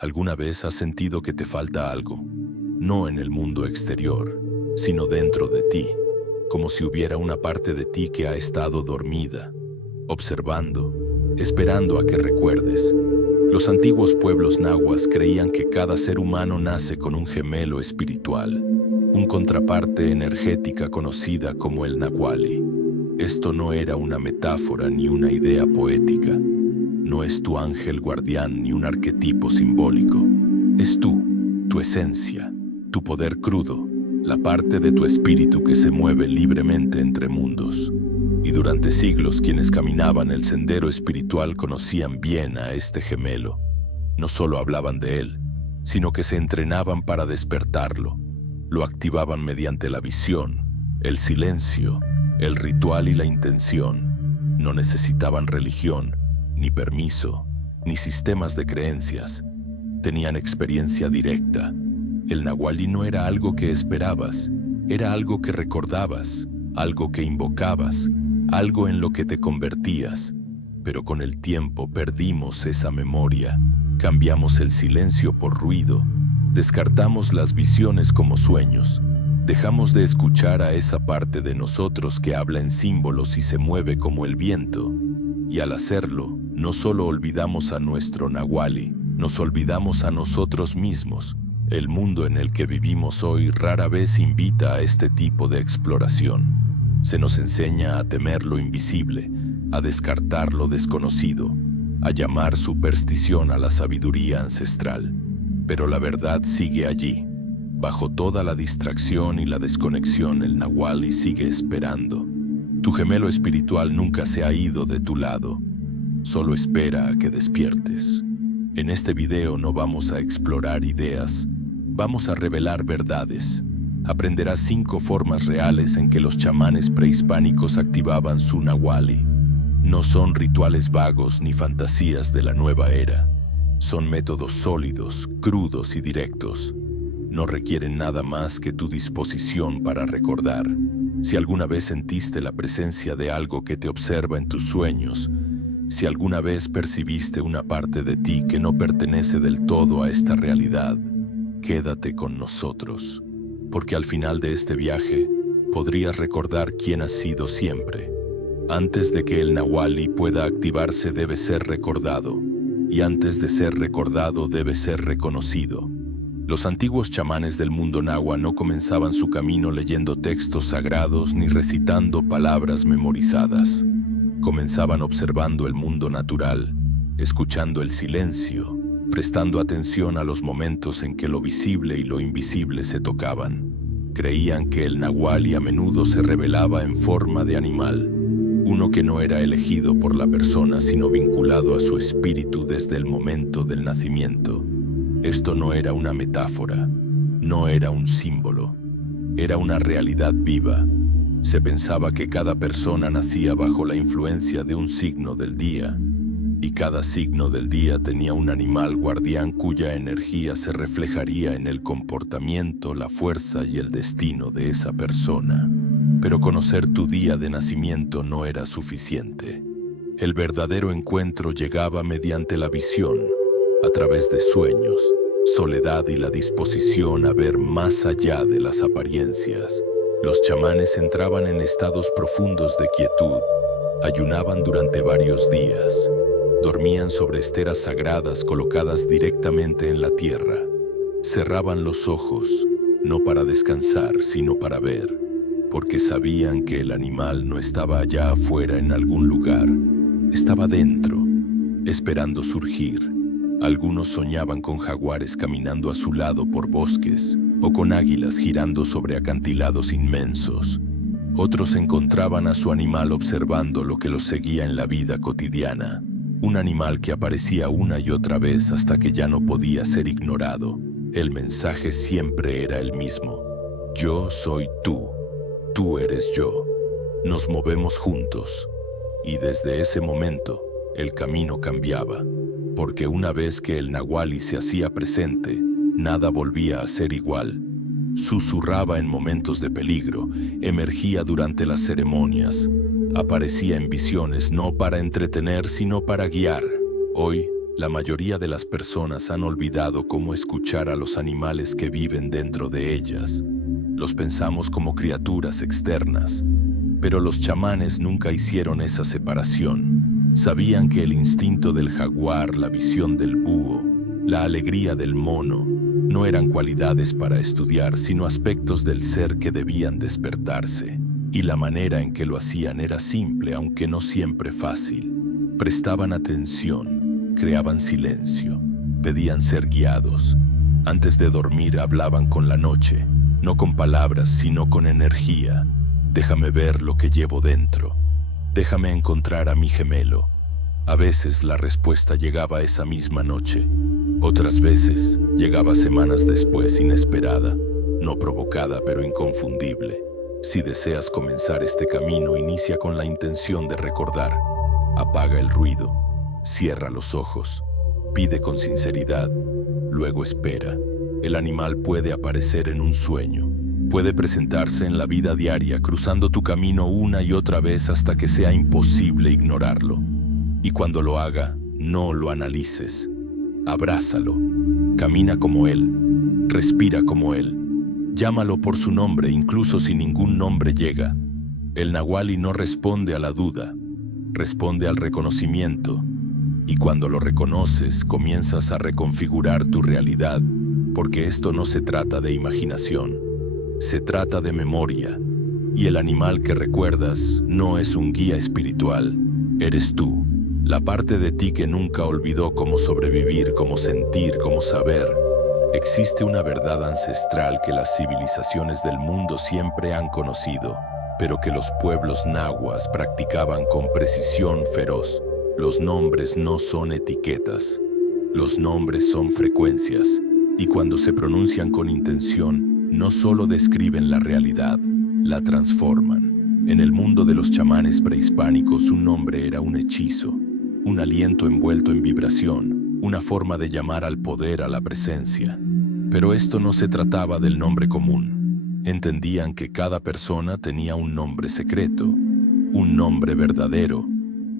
¿Alguna vez has sentido que te falta algo? No en el mundo exterior, sino dentro de ti, como si hubiera una parte de ti que ha estado dormida, observando, esperando a que recuerdes. Los antiguos pueblos nahuas creían que cada ser humano nace con un gemelo espiritual, un contraparte energética conocida como el nahuali. Esto no era una metáfora ni una idea poética. No es tu ángel guardián ni un arquetipo simbólico. Es tú, tu esencia, tu poder crudo, la parte de tu espíritu que se mueve libremente entre mundos. Y durante siglos quienes caminaban el sendero espiritual conocían bien a este gemelo. No solo hablaban de él, sino que se entrenaban para despertarlo. Lo activaban mediante la visión, el silencio, el ritual y la intención. No necesitaban religión, ni permiso, ni sistemas de creencias. Tenían experiencia directa. El nahuali no era algo que esperabas, era algo que recordabas, algo que invocabas, algo en lo que te convertías. Pero con el tiempo perdimos esa memoria, cambiamos el silencio por ruido, descartamos las visiones como sueños, dejamos de escuchar a esa parte de nosotros que habla en símbolos y se mueve como el viento. Y al hacerlo, no solo olvidamos a nuestro nahuali, nos olvidamos a nosotros mismos. El mundo en el que vivimos hoy rara vez invita a este tipo de exploración. Se nos enseña a temer lo invisible, a descartar lo desconocido, a llamar superstición a la sabiduría ancestral. Pero la verdad sigue allí. Bajo toda la distracción y la desconexión, el nahuali sigue esperando. Tu gemelo espiritual nunca se ha ido de tu lado. Solo espera a que despiertes. En este video no vamos a explorar ideas, vamos a revelar verdades. Aprenderás 5 formas reales en que los chamanes prehispánicos activaban su nahuali. No son rituales vagos ni fantasías de la nueva era. Son métodos sólidos, crudos y directos. No requieren nada más que tu disposición para recordar. Si alguna vez sentiste la presencia de algo que te observa en tus sueños, si alguna vez percibiste una parte de ti que no pertenece del todo a esta realidad, quédate con nosotros, porque al final de este viaje podrías recordar quién has sido siempre. Antes de que el nahuali pueda activarse debe ser recordado, y antes de ser recordado debe ser reconocido. Los antiguos chamanes del mundo nahua no comenzaban su camino leyendo textos sagrados ni recitando palabras memorizadas. Comenzaban observando el mundo natural, escuchando el silencio, prestando atención a los momentos en que lo visible y lo invisible se tocaban. Creían que el nahuali a menudo se revelaba en forma de animal, uno que no era elegido por la persona sino vinculado a su espíritu desde el momento del nacimiento. Esto no era una metáfora, no era un símbolo, era una realidad viva. Se pensaba que cada persona nacía bajo la influencia de un signo del día, y cada signo del día tenía un animal guardián cuya energía se reflejaría en el comportamiento, la fuerza y el destino de esa persona. Pero conocer tu día de nacimiento no era suficiente. El verdadero encuentro llegaba mediante la visión, a través de sueños, soledad y la disposición a ver más allá de las apariencias. Los chamanes entraban en estados profundos de quietud, ayunaban durante varios días, dormían sobre esteras sagradas colocadas directamente en la tierra, cerraban los ojos, no para descansar, sino para ver, porque sabían que el animal no estaba allá afuera en algún lugar, estaba dentro, esperando surgir. Algunos soñaban con jaguares caminando a su lado por bosques, o con águilas girando sobre acantilados inmensos. Otros encontraban a su animal observando lo que los seguía en la vida cotidiana, un animal que aparecía una y otra vez hasta que ya no podía ser ignorado. El mensaje siempre era el mismo: yo soy tú, tú eres yo. Nos movemos juntos. Y desde ese momento, el camino cambiaba, porque una vez que el nahuali se hacía presente, nada volvía a ser igual. Susurraba en momentos de peligro, emergía durante las ceremonias, aparecía en visiones no para entretener sino para guiar. Hoy, La mayoría de las personas han olvidado cómo escuchar a los animales que viven dentro de ellas. Los pensamos como criaturas externas, pero los chamanes nunca hicieron esa separación. Sabían que el instinto del jaguar, la visión del búho, la alegría del mono, no eran cualidades para estudiar, sino aspectos del ser que debían despertarse. Y la manera en que lo hacían era simple, aunque no siempre fácil. Prestaban atención, creaban silencio, pedían ser guiados. Antes de dormir hablaban con la noche, no con palabras, sino con energía. Déjame ver lo que llevo dentro. Déjame encontrar a mi gemelo. A veces la respuesta llegaba esa misma noche. Otras veces llegaba semanas después, inesperada, no provocada, pero inconfundible. Si deseas comenzar este camino, inicia con la intención de recordar. Apaga el ruido, cierra los ojos, pide con sinceridad, luego espera. El animal puede aparecer en un sueño, puede presentarse en la vida diaria, cruzando tu camino una y otra vez hasta que sea imposible ignorarlo. Y cuando lo haga, no lo analices. Abrázalo, camina como él, respira como él. Llámalo por su nombre, incluso si ningún nombre llega. El nahuali no responde a la duda, responde al reconocimiento. Y cuando lo reconoces, comienzas a reconfigurar tu realidad, porque esto no se trata de imaginación, se trata de memoria. Y el animal que recuerdas no es un guía espiritual, eres tú. La parte de ti que nunca olvidó cómo sobrevivir, cómo sentir, cómo saber. Existe una verdad ancestral que las civilizaciones del mundo siempre han conocido, pero que los pueblos nahuas practicaban con precisión feroz. Los nombres no son etiquetas. Los nombres son frecuencias, y cuando se pronuncian con intención, no solo describen la realidad, la transforman. En el mundo de los chamanes prehispánicos, un nombre era un hechizo. Un aliento envuelto en vibración, una forma de llamar al poder, a la presencia. Pero esto no se trataba del nombre común. Entendían que cada persona tenía un nombre secreto, un nombre verdadero,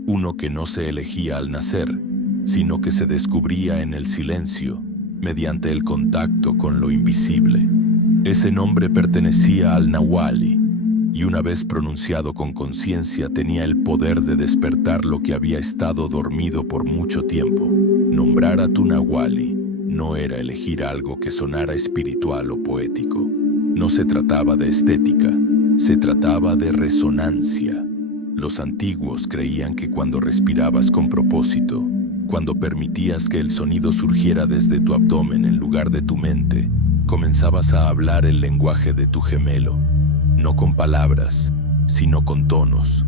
uno que no se elegía al nacer, sino que se descubría en el silencio, mediante el contacto con lo invisible. Ese nombre pertenecía al nahuali, y una vez pronunciado con conciencia tenía el poder de despertar lo que había estado dormido por mucho tiempo. Nombrar a tu nahuali no era elegir algo que sonara espiritual o poético. No se trataba de estética, se trataba de resonancia. Los antiguos creían que cuando respirabas con propósito, cuando permitías que el sonido surgiera desde tu abdomen en lugar de tu mente, comenzabas a hablar el lenguaje de tu gemelo. No con palabras, sino con tonos,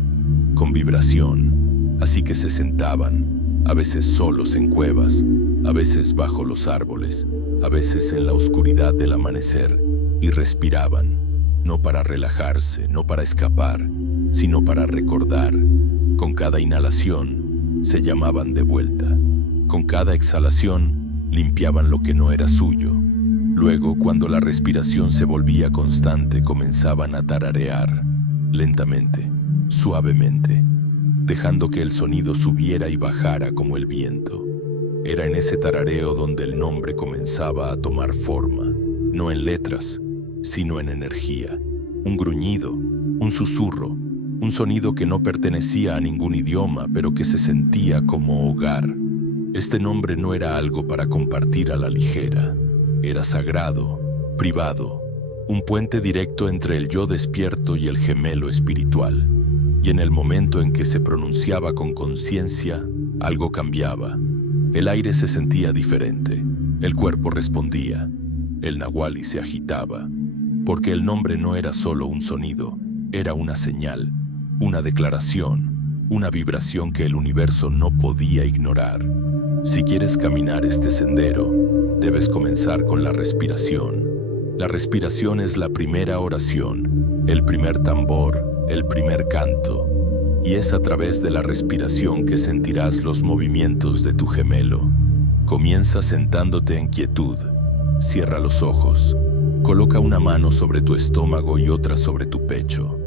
con vibración. Así que se sentaban, a veces solos en cuevas, a veces bajo los árboles, a veces en la oscuridad del amanecer, y respiraban, no para relajarse, no para escapar, sino para recordar. Con cada inhalación, se llamaban de vuelta. Con cada exhalación, limpiaban lo que no era suyo. Luego, cuando la respiración se volvía constante, comenzaban a tararear, lentamente, suavemente, dejando que el sonido subiera y bajara como el viento. Era en ese tarareo donde el nombre comenzaba a tomar forma, no en letras, sino en energía. Un gruñido, un susurro, un sonido que no pertenecía a ningún idioma, pero que se sentía como hogar. Este nombre no era algo para compartir a la ligera. Era sagrado, privado, un puente directo entre el yo despierto y el gemelo espiritual. Y en el momento en que se pronunciaba con conciencia, algo cambiaba. El aire se sentía diferente, el cuerpo respondía, el nahuali se agitaba, porque el nombre no era solo un sonido, era una señal, una declaración, una vibración que el universo no podía ignorar. Si quieres caminar este sendero, debes comenzar con la respiración. La respiración es la primera oración, el primer tambor, el primer canto. Y es a través de la respiración que sentirás los movimientos de tu gemelo. Comienza sentándote en quietud. Cierra los ojos. Coloca una mano sobre tu estómago y otra sobre tu pecho.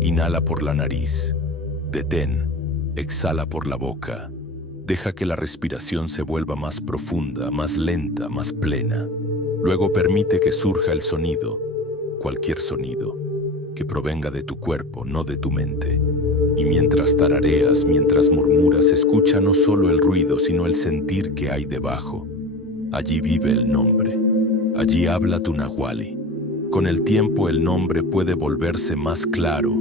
Inhala por la nariz. Detén. Exhala por la boca. Deja que la respiración se vuelva más profunda, más lenta, más plena. Luego permite que surja el sonido, cualquier sonido, que provenga de tu cuerpo, no de tu mente. Y mientras tarareas, mientras murmuras, escucha no solo el ruido, sino el sentir que hay debajo. Allí vive el nombre. Allí habla tu nahuali. Con el tiempo el nombre puede volverse más claro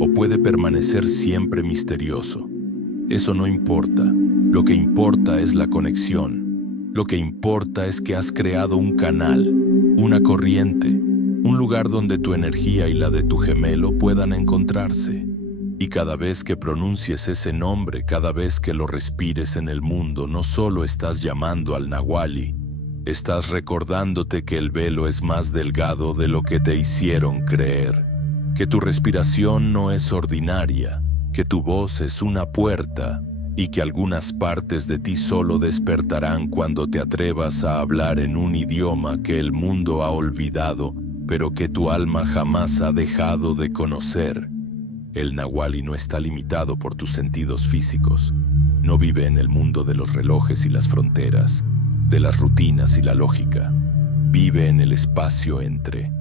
o puede permanecer siempre misterioso. Eso no importa. Lo que importa es la conexión. Lo que importa es que has creado un canal, una corriente, un lugar donde tu energía y la de tu gemelo puedan encontrarse. Y cada vez que pronuncies ese nombre, cada vez que lo respires en el mundo, no solo estás llamando al nahuali, estás recordándote que el velo es más delgado de lo que te hicieron creer, que tu respiración no es ordinaria, que tu voz es una puerta y que algunas partes de ti solo despertarán cuando te atrevas a hablar en un idioma que el mundo ha olvidado, pero que tu alma jamás ha dejado de conocer. El nahuali no está limitado por tus sentidos físicos. No vive en el mundo de los relojes y las fronteras, de las rutinas y la lógica. Vive en el espacio entre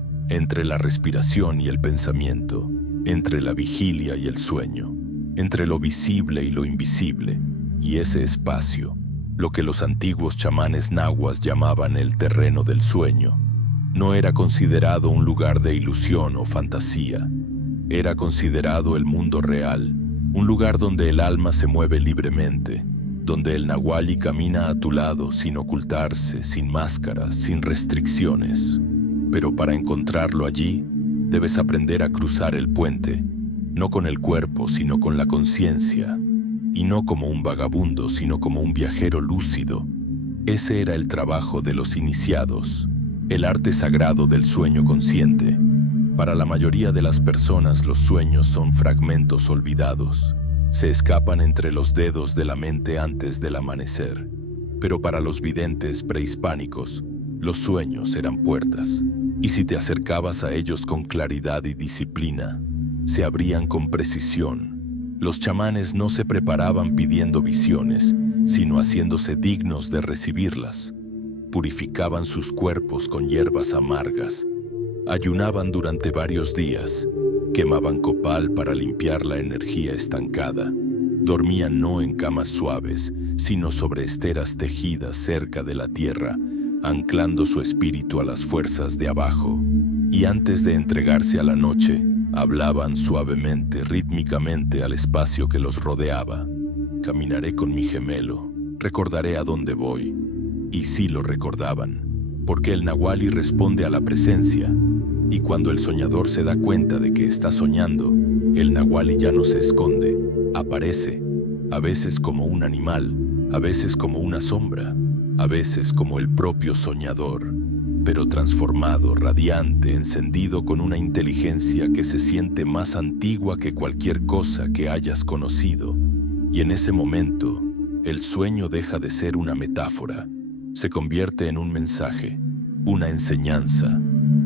la respiración y el pensamiento, entre la vigilia y el sueño, entre lo visible y lo invisible. Y ese espacio, lo que los antiguos chamanes nahuas llamaban el terreno del sueño, no era considerado un lugar de ilusión o fantasía. Era considerado el mundo real, un lugar donde el alma se mueve libremente, donde el nahuali camina a tu lado sin ocultarse, sin máscaras, sin restricciones. Pero para encontrarlo allí, debes aprender a cruzar el puente, no con el cuerpo, sino con la conciencia, y no como un vagabundo, sino como un viajero lúcido. Ese era el trabajo de los iniciados, el arte sagrado del sueño consciente. Para la mayoría de las personas, los sueños son fragmentos olvidados. Se escapan entre los dedos de la mente antes del amanecer. Pero para los videntes prehispánicos, los sueños eran puertas. Y si te acercabas a ellos con claridad y disciplina, se abrían con precisión. Los chamanes no se preparaban pidiendo visiones, sino haciéndose dignos de recibirlas. Purificaban sus cuerpos con hierbas amargas. Ayunaban durante varios días, quemaban copal para limpiar la energía estancada. Dormían no en camas suaves, sino sobre esteras tejidas cerca de la tierra, anclando su espíritu a las fuerzas de abajo. Y antes de entregarse a la noche, hablaban suavemente, rítmicamente al espacio que los rodeaba. Caminaré con mi gemelo, recordaré a dónde voy. Y sí lo recordaban, porque el nahuali responde a la presencia. Y cuando el soñador se da cuenta de que está soñando, el nahuali ya no se esconde, aparece, a veces como un animal, a veces como una sombra, a veces como el propio soñador, pero transformado, radiante, encendido con una inteligencia que se siente más antigua que cualquier cosa que hayas conocido. Y en ese momento, el sueño deja de ser una metáfora, se convierte en un mensaje, una enseñanza,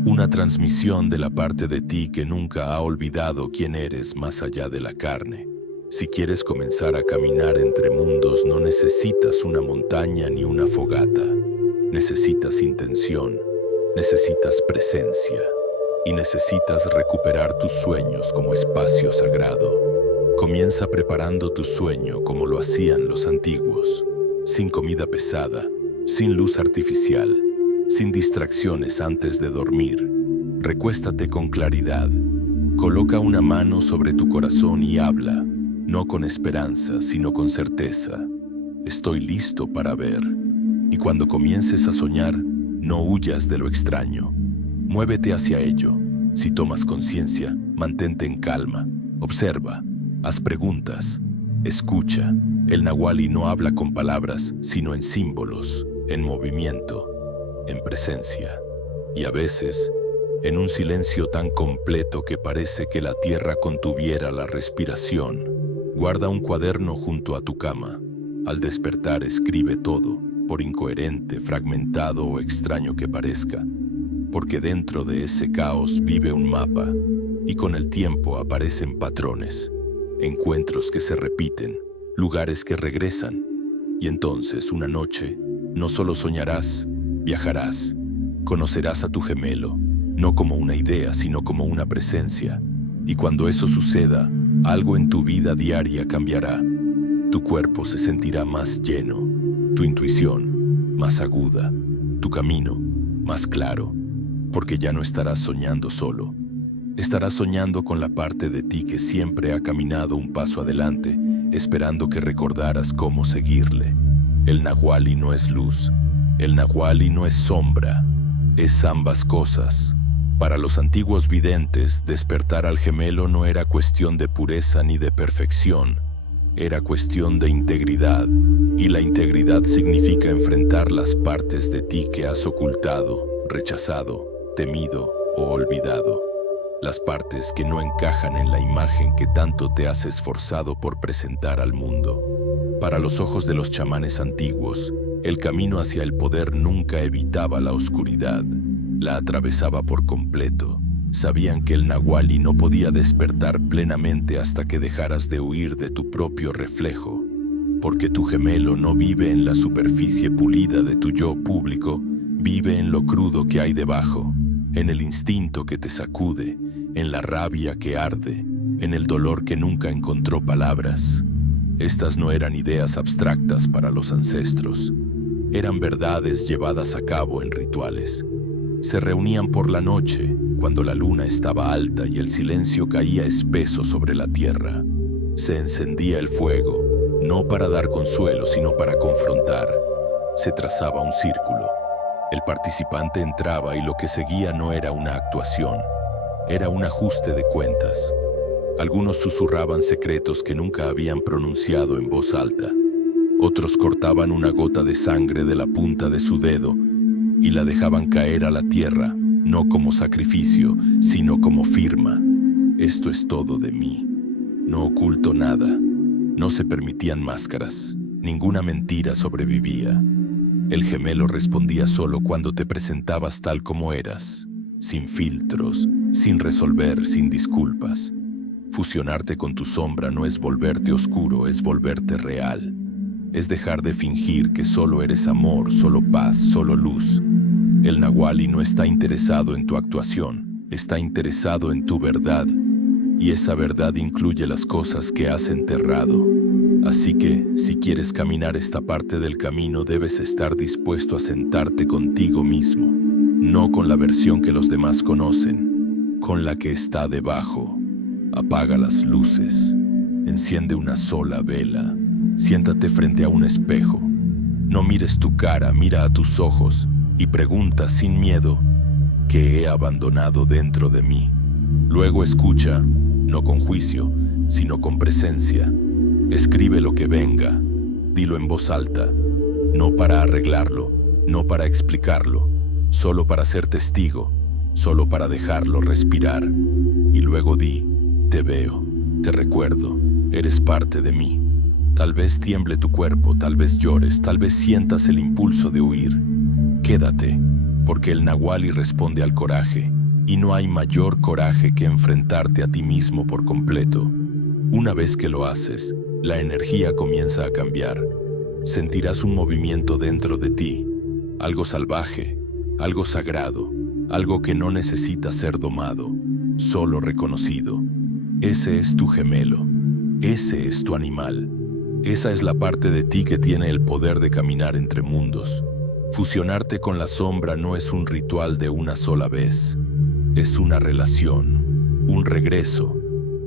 una transmisión de la parte de ti que nunca ha olvidado quién eres más allá de la carne. Si quieres comenzar a caminar entre mundos, no necesitas una montaña ni una fogata. Necesitas intención, necesitas presencia y necesitas recuperar tus sueños como espacio sagrado. Comienza preparando tu sueño como lo hacían los antiguos, sin comida pesada, sin luz artificial, sin distracciones antes de dormir. Recuéstate con claridad. Coloca una mano sobre tu corazón y habla, no con esperanza, sino con certeza. Estoy listo para ver. Y cuando comiences a soñar, no huyas de lo extraño. Muévete hacia ello. Si tomas conciencia, mantente en calma. Observa, haz preguntas, escucha. El nahuali no habla con palabras, sino en símbolos, en movimiento, en presencia. Y a veces, en un silencio tan completo que parece que la tierra contuviera la respiración. Guarda un cuaderno junto a tu cama. Al despertar escribe todo, por incoherente, fragmentado o extraño que parezca, porque dentro de ese caos vive un mapa, y con el tiempo aparecen patrones, encuentros que se repiten, lugares que regresan, Y entonces, una noche, no solo soñarás, viajarás, conocerás a tu gemelo, no como una idea, sino como una presencia. Y cuando eso suceda, algo en tu vida diaria cambiará. Tu cuerpo se sentirá más lleno, tu intuición más aguda, tu camino más claro, porque ya no estarás soñando solo. Estarás soñando con la parte de ti que siempre ha caminado un paso adelante, esperando que recordaras cómo seguirle. El Nahualli no es luz, el Nahualli no es sombra, es ambas cosas. Para los antiguos videntes, despertar al gemelo no era cuestión de pureza ni de perfección, era cuestión de integridad, y la integridad significa enfrentar las partes de ti que has ocultado, rechazado, temido o olvidado. Las partes que no encajan en la imagen que tanto te has esforzado por presentar al mundo. Para los ojos de los chamanes antiguos, el camino hacia el poder nunca evitaba la oscuridad, la atravesaba por completo. Sabían que el Nahualli no podía despertar plenamente hasta que dejaras de huir de tu propio reflejo, porque tu gemelo no vive en la superficie pulida de tu yo público, vive en lo crudo que hay debajo, en el instinto que te sacude, en la rabia que arde, en el dolor que nunca encontró palabras. Estas no eran ideas abstractas para los ancestros, eran verdades llevadas a cabo en rituales. Se reunían por la noche, cuando la luna estaba alta y el silencio caía espeso sobre la tierra. Se encendía el fuego, no para dar consuelo, sino para confrontar. Se trazaba un círculo. El participante entraba y lo que seguía no era una actuación, era un ajuste de cuentas. Algunos susurraban secretos que nunca habían pronunciado en voz alta. Otros cortaban una gota de sangre de la punta de su dedo y la dejaban caer a la tierra, no como sacrificio, sino como firma. Esto es todo de mí. No oculto nada. No se permitían máscaras. Ninguna mentira sobrevivía. El gemelo respondía solo cuando te presentabas tal como eras, sin filtros, sin resolver, sin disculpas. Fusionarte con tu sombra no es volverte oscuro, es volverte real. Es dejar de fingir que solo eres amor, solo paz, solo luz. El Nahualli no está interesado en tu actuación, está interesado en tu verdad. Y esa verdad incluye las cosas que has enterrado. Así que, si quieres caminar esta parte del camino, debes estar dispuesto a sentarte contigo mismo, no con la versión que los demás conocen, con la que está debajo. Apaga las luces, enciende una sola vela, siéntate frente a un espejo. No mires tu cara, mira a tus ojos y pregunta sin miedo, ¿qué he abandonado dentro de mí? Luego escucha, no con juicio, sino con presencia. Escribe lo que venga, dilo en voz alta, no para arreglarlo, no para explicarlo, solo para ser testigo, solo para dejarlo respirar. Y luego di, te veo, te recuerdo, eres parte de mí. Tal vez tiemble tu cuerpo, tal vez llores, tal vez sientas el impulso de huir. Quédate, porque el Nahualli responde al coraje, y no hay mayor coraje que enfrentarte a ti mismo por completo. Una vez que lo haces, la energía comienza a cambiar. Sentirás un movimiento dentro de ti, algo salvaje, algo sagrado, algo que no necesita ser domado, solo reconocido. Ese es tu gemelo, ese es tu animal. Esa es la parte de ti que tiene el poder de caminar entre mundos. Fusionarte con la sombra no es un ritual de una sola vez. Es una relación, un regreso.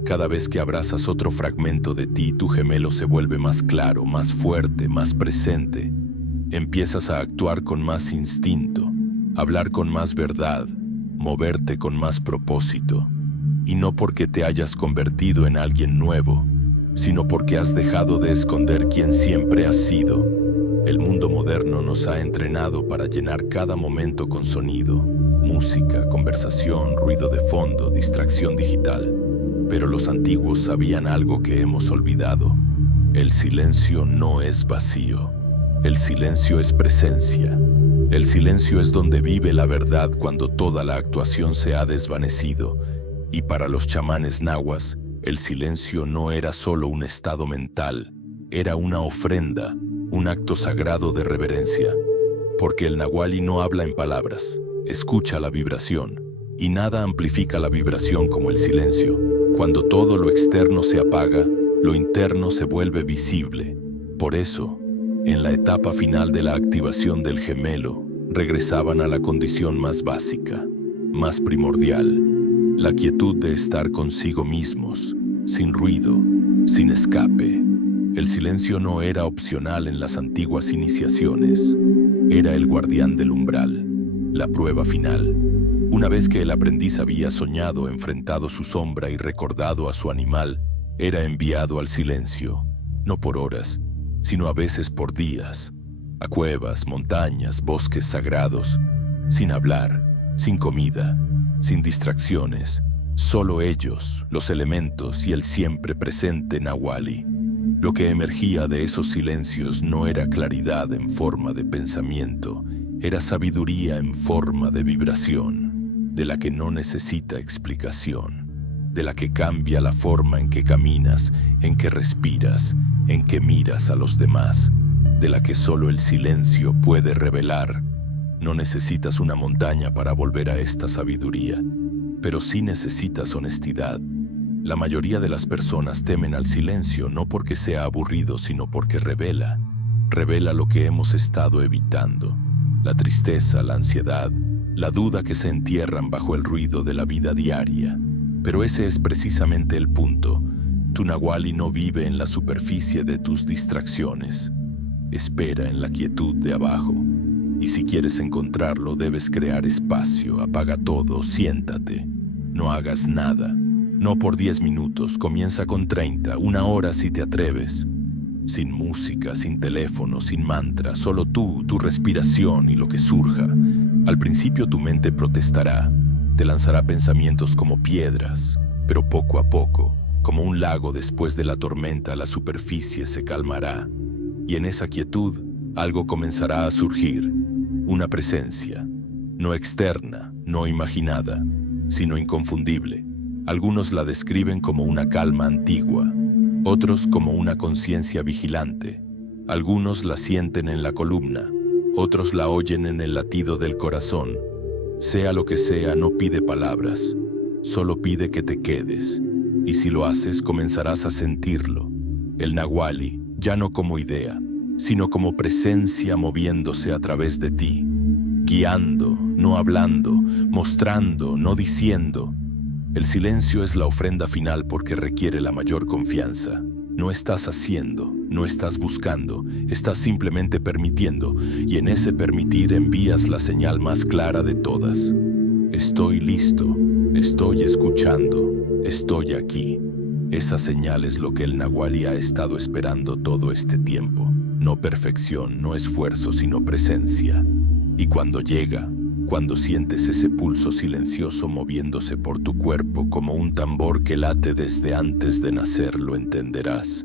Cada vez que abrazas otro fragmento de ti, tu gemelo se vuelve más claro, más fuerte, más presente. Empiezas a actuar con más instinto, hablar con más verdad, moverte con más propósito. Y no porque te hayas convertido en alguien nuevo, sino porque has dejado de esconder quién siempre has sido. El mundo moderno nos ha entrenado para llenar cada momento con sonido, música, conversación, ruido de fondo, distracción digital. Pero los antiguos sabían algo que hemos olvidado. El silencio no es vacío. El silencio es presencia. El silencio es donde vive la verdad cuando toda la actuación se ha desvanecido. Y para los chamanes nahuas, el silencio no era solo un estado mental, era una ofrenda, un acto sagrado de reverencia, porque el Nahuali no habla en palabras, escucha la vibración, y nada amplifica la vibración como el silencio. Cuando todo lo externo se apaga, lo interno se vuelve visible. Por eso, en la etapa final de la activación del gemelo, regresaban a la condición más básica, más primordial, la quietud de estar consigo mismos, sin ruido, sin escape. El silencio no era opcional en las antiguas iniciaciones, era el guardián del umbral, la prueba final. Una vez que el aprendiz había soñado, enfrentado su sombra y recordado a su animal, era enviado al silencio, no por horas, sino a veces por días, a cuevas, montañas, bosques sagrados, sin hablar, sin comida, sin distracciones, solo ellos, los elementos y el siempre presente Nahuali. Lo que emergía de esos silencios no era claridad en forma de pensamiento, era sabiduría en forma de vibración, de la que no necesita explicación, de la que cambia la forma en que caminas, en que respiras, en que miras a los demás, de la que solo el silencio puede revelar. No necesitas una montaña para volver a esta sabiduría, pero sí necesitas honestidad. La mayoría de las personas temen al silencio no porque sea aburrido, sino porque revela lo que hemos estado evitando. La tristeza, la ansiedad, la duda que se entierran bajo el ruido de la vida diaria. Pero ese es precisamente el punto. Tu Nahuali no vive en la superficie de tus distracciones. Espera en la quietud de abajo. Y si quieres encontrarlo, debes crear espacio. Apaga todo, siéntate. No hagas nada. No por 10 minutos, comienza con 30, una hora si te atreves. Sin música, sin teléfono, sin mantra, solo tú, tu respiración y lo que surja. Al principio tu mente protestará, te lanzará pensamientos como piedras, pero poco a poco, como un lago después de la tormenta, la superficie se calmará. Y en esa quietud, algo comenzará a surgir, una presencia, no externa, no imaginada, sino inconfundible. Algunos la describen como una calma antigua, otros como una conciencia vigilante. Algunos la sienten en la columna, otros la oyen en el latido del corazón. Sea lo que sea, no pide palabras, solo pide que te quedes. Y si lo haces, comenzarás a sentirlo. El Nahuali, ya no como idea, sino como presencia moviéndose a través de ti, guiando, no hablando, mostrando, no diciendo. El silencio es la ofrenda final porque requiere la mayor confianza. No estás haciendo, no estás buscando, estás simplemente permitiendo, y en ese permitir envías la señal más clara de todas. Estoy listo, estoy escuchando, estoy aquí. Esa señal es lo que el Nahuali ha estado esperando todo este tiempo. No perfección, no esfuerzo, sino presencia. Y cuando llega, cuando sientes ese pulso silencioso moviéndose por tu cuerpo como un tambor que late desde antes de nacer, lo entenderás.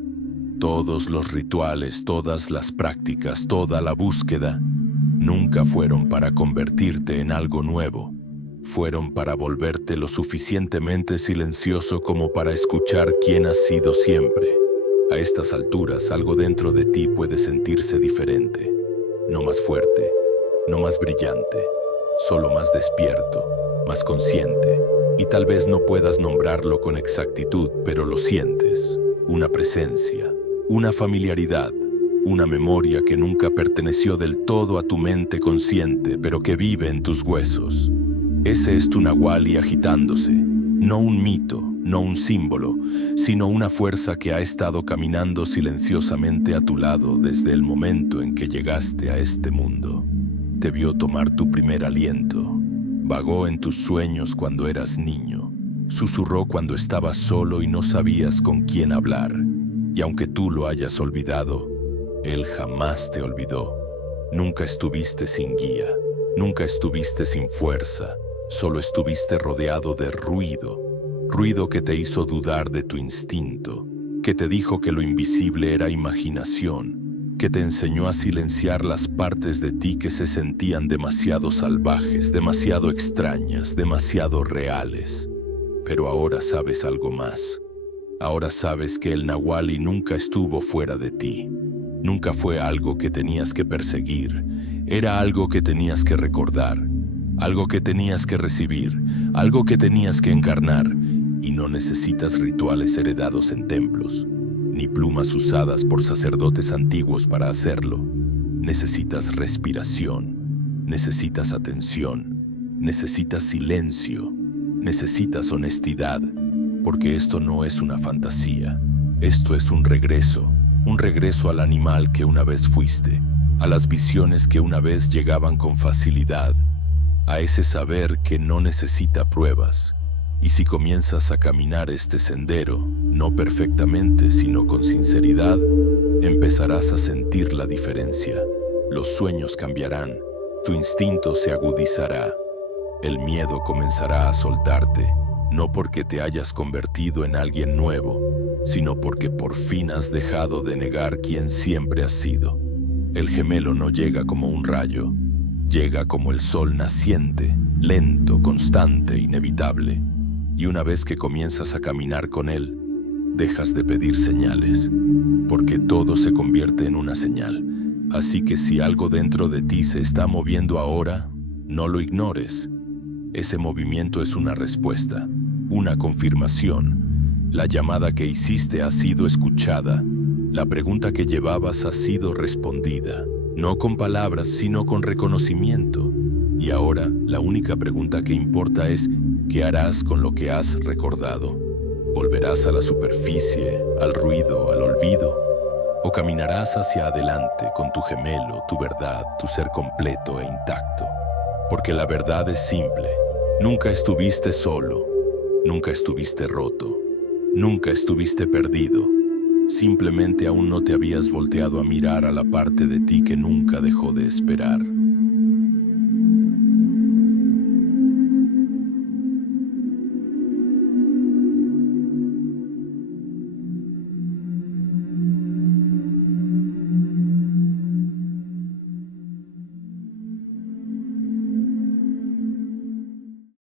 Todos los rituales, todas las prácticas, toda la búsqueda, nunca fueron para convertirte en algo nuevo. Fueron para volverte lo suficientemente silencioso como para escuchar quién has sido siempre. A estas alturas, algo dentro de ti puede sentirse diferente. No más fuerte, no más brillante. Solo más despierto, más consciente, y tal vez no puedas nombrarlo con exactitud, pero lo sientes. Una presencia, una familiaridad, una memoria que nunca perteneció del todo a tu mente consciente, pero que vive en tus huesos. Ese es tu Nahuali agitándose, no un mito, no un símbolo, sino una fuerza que ha estado caminando silenciosamente a tu lado desde el momento en que llegaste a este mundo. Te vio tomar tu primer aliento, vagó en tus sueños cuando eras niño, susurró cuando estabas solo y no sabías con quién hablar. Y aunque tú lo hayas olvidado, él jamás te olvidó. Nunca estuviste sin guía, nunca estuviste sin fuerza, solo estuviste rodeado de ruido, ruido que te hizo dudar de tu instinto, que te dijo que lo invisible era imaginación, que te enseñó a silenciar las partes de ti que se sentían demasiado salvajes, demasiado extrañas, demasiado reales. Pero ahora sabes algo más. Ahora sabes que el Nahuali nunca estuvo fuera de ti. Nunca fue algo que tenías que perseguir, era algo que tenías que recordar, algo que tenías que recibir, algo que tenías que encarnar, y no necesitas rituales heredados en templos, ni plumas usadas por sacerdotes antiguos para hacerlo. Necesitas respiración, necesitas atención, necesitas silencio, necesitas honestidad, porque esto no es una fantasía, esto es un regreso al animal que una vez fuiste, a las visiones que una vez llegaban con facilidad, a ese saber que no necesita pruebas. Y si comienzas a caminar este sendero, no perfectamente, sino con sinceridad, empezarás a sentir la diferencia. Los sueños cambiarán, tu instinto se agudizará, el miedo comenzará a soltarte, no porque te hayas convertido en alguien nuevo, sino porque por fin has dejado de negar quién siempre has sido. El gemelo no llega como un rayo, llega como el sol naciente, lento, constante, inevitable. Y una vez que comienzas a caminar con él, dejas de pedir señales, porque todo se convierte en una señal. Así que si algo dentro de ti se está moviendo ahora, no lo ignores. Ese movimiento es una respuesta, una confirmación. La llamada que hiciste ha sido escuchada. La pregunta que llevabas ha sido respondida, no con palabras, sino con reconocimiento. Y ahora, la única pregunta que importa es, ¿qué harás con lo que has recordado? ¿Volverás a la superficie, al ruido, al olvido? ¿O caminarás hacia adelante con tu gemelo, tu verdad, tu ser completo e intacto? Porque la verdad es simple. Nunca estuviste solo, nunca estuviste roto, nunca estuviste perdido. Simplemente aún no te habías volteado a mirar a la parte de ti que nunca dejó de esperar.